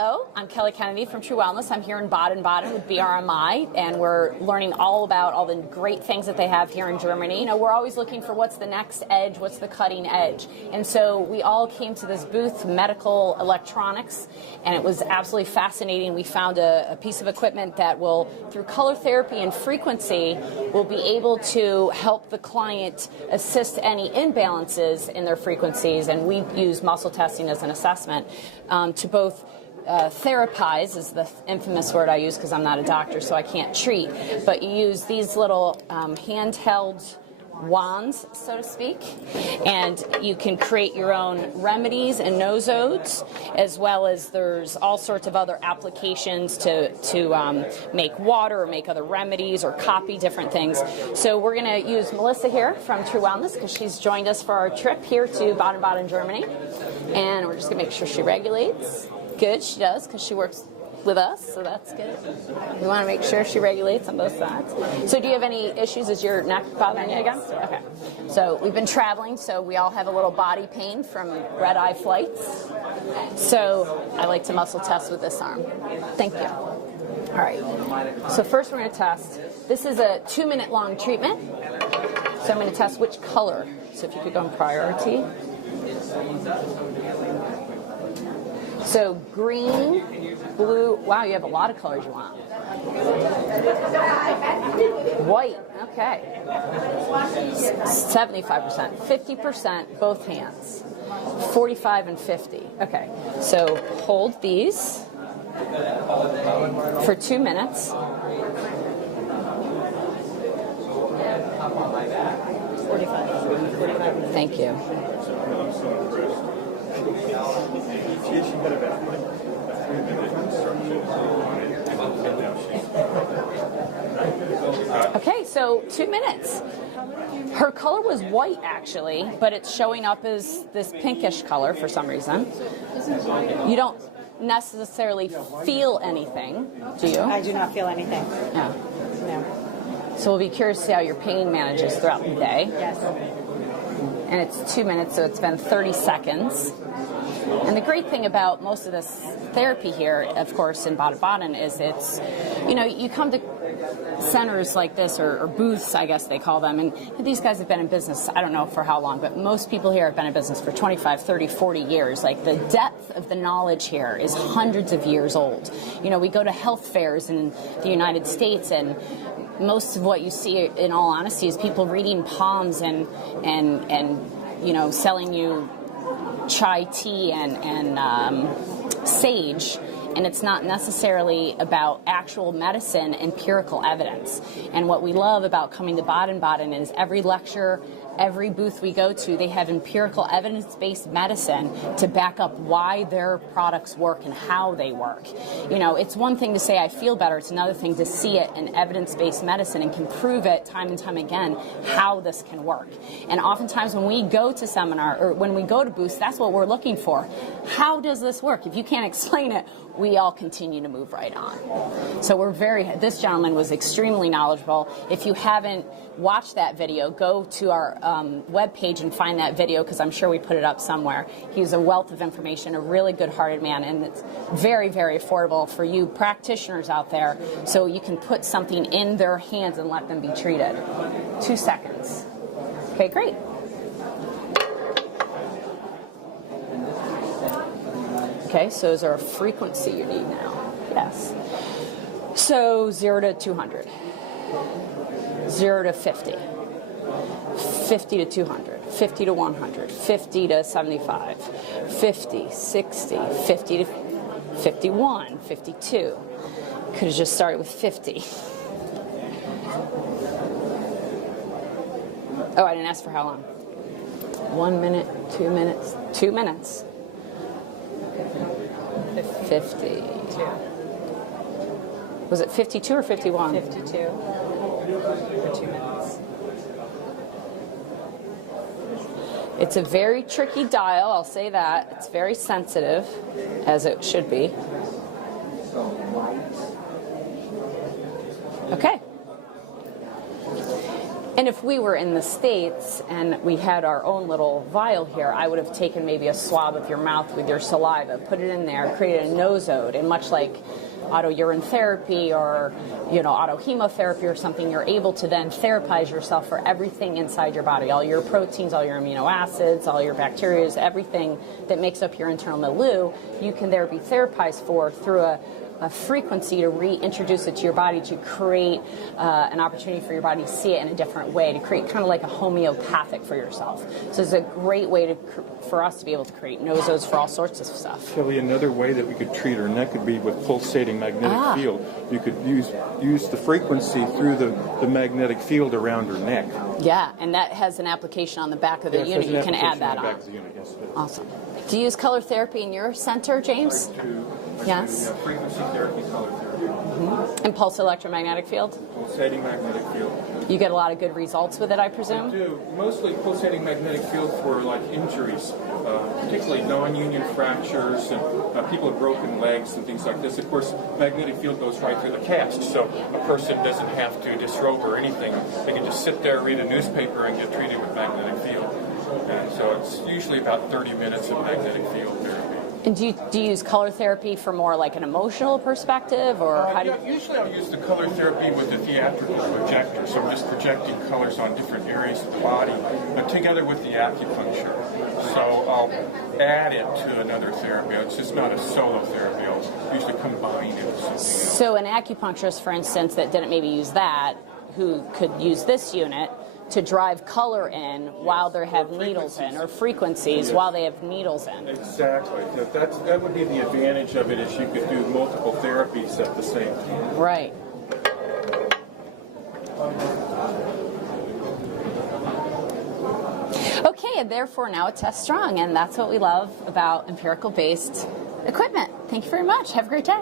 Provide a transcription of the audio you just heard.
Hello, I'm Kelly Kennedy from True Wellness. I'm here in Baden-Baden with BRMI, and we're learning all about all the great things that they have here in Germany. You know, we're always looking for what's the next edge, what's the cutting edge. And so we all came to this booth, Medical Electronics, and it was absolutely fascinating. We found a piece of equipment that will, through color therapy and frequency, will be able to help the client assist any imbalances in their frequencies. And we use muscle testing as an assessment to both therapize is the infamous word I use because I'm not a doctor, so I can't treat. But you use these little handheld wands, so to speak, and you can create your own remedies and nosodes, as well as there's all sorts of other applications to make water or make other remedies or copy different things. So we're going to use Melissa here from True Wellness because she's joined us for our trip here to Baden-Baden, Germany, and we're just going to make sure she regulates. Good, she does, because she works with us, so that's good. We want to make sure she regulates on both sides. So do you have any issues? Is your neck bothering you again? Okay. So we've been traveling, so we all have a little body pain from red-eye flights. So I like to muscle test with this arm. Thank you. All right. So first we're going to test. This is a 2-minute long treatment. So I'm going to test which color. So if you could go in priority. So green, blue, wow, you have a lot of colors you want. White, okay. 75%, 50%, both hands. 45 and 50, okay. So hold these for 2 minutes. 45. Thank you. Okay, so 2 minutes. Her color was white, actually, but it's showing up as this pinkish color for some reason. You don't necessarily feel anything, do you? I do not feel anything. No. No. So we'll be curious to see how your pain manages throughout the day. Yes. And it's 2 minutes, so it's been 30 seconds. And the great thing about most of this therapy here, of course, in Baden-Baden is it's, you know, you come to centers like this, or booths, I guess they call them, and these guys have been in business, I don't know for how long, but most people here have been in business for 25, 30, 40 years. Like, the depth of the knowledge here is hundreds of years old. You know, we go to health fairs in the United States, and most of what you see, in all honesty, is people reading palms and you know, selling you chai tea and sage, and it's not necessarily about actual medicine, empirical evidence. And what we love about coming to Baden-Baden is every lecture, every booth we go to, they have empirical evidence-based medicine to back up why their products work and how they work. You know, it's one thing to say I feel better, it's another thing to see it in evidence-based medicine and can prove it time and time again how this can work. And oftentimes when we go to seminar or when we go to booths, that's what we're looking for. How does this work? If you can't explain it, we all continue to move right on. So this gentleman was extremely knowledgeable. If you haven't watched that video, go to our webpage and find that video, because I'm sure we put it up somewhere. He's a wealth of information, a really good-hearted man, and it's very, very affordable for you practitioners out there, so you can put something in their hands and let them be treated. 2 seconds. Okay, great. Okay, so is there a frequency you need now? Yes. So 0 to 200. 0 to 50. 50 to 200. 50 to 100. 50 to 75. 50, 60, 50 to 51, 52. Could have just started with 50. Oh, I didn't ask for how long. 1 minute, 2 minutes, 2 minutes. 50. Was it 52 or 51? 52 for 2 minutes. It's a very tricky dial, I'll say that. It's very sensitive, as it should be. Okay. And if we were in the States and we had our own little vial here, I would have taken maybe a swab of your mouth with your saliva, put it in there, created a nosode, and much like auto urine therapy or auto hemotherapy or something, you're able to then therapize yourself for everything inside your body, all your proteins, all your amino acids, all your bacteria, everything that makes up your internal milieu, you can there be therapized for through a frequency to reintroduce it to your body, to create an opportunity for your body to see it in a different way, to create kind of like a homeopathic for yourself. So it's a great way for us to be able to create nosodes for all sorts of stuff. Kelly, another way that we could treat our neck could be with pulsating magnetic field. You could use the frequency through the magnetic field around her neck. Yeah, and that has an application on the back of the unit. You can add that on. Awesome. Do you use color therapy in your center, James? Yes. Frequency therapy, color therapy. Mm-hmm. And pulse electromagnetic field? Pulsating magnetic field. You get a lot of good results with it, I presume? I do. Mostly pulsating magnetic field for like injuries, particularly non-union fractures and people with broken legs and things like this. Of course, magnetic field goes right through the cast, so a person doesn't have to disrobe or anything. They can just sit there, read a newspaper, and get treated with magnetic field. And so it's usually about 30 minutes of magnetic field therapy. And do you use color therapy for more like an emotional perspective, or how do you... Usually I'll use the color therapy with the theatrical projector, so I'm just projecting colors on different areas of the body, but together with the acupuncture. So I'll add it to another therapy. It's just not a solo therapy. I'll usually combine it with something else. So an acupuncturist, for instance, that didn't maybe use that, who could use this unit to drive color in while they have needles in, or frequencies while they have needles in. Exactly. That would be the advantage of it, is you could do multiple therapies at the same time. Right. Okay, and therefore now it's test strong, and that's what we love about empirical-based equipment. Thank you very much. Have a great day.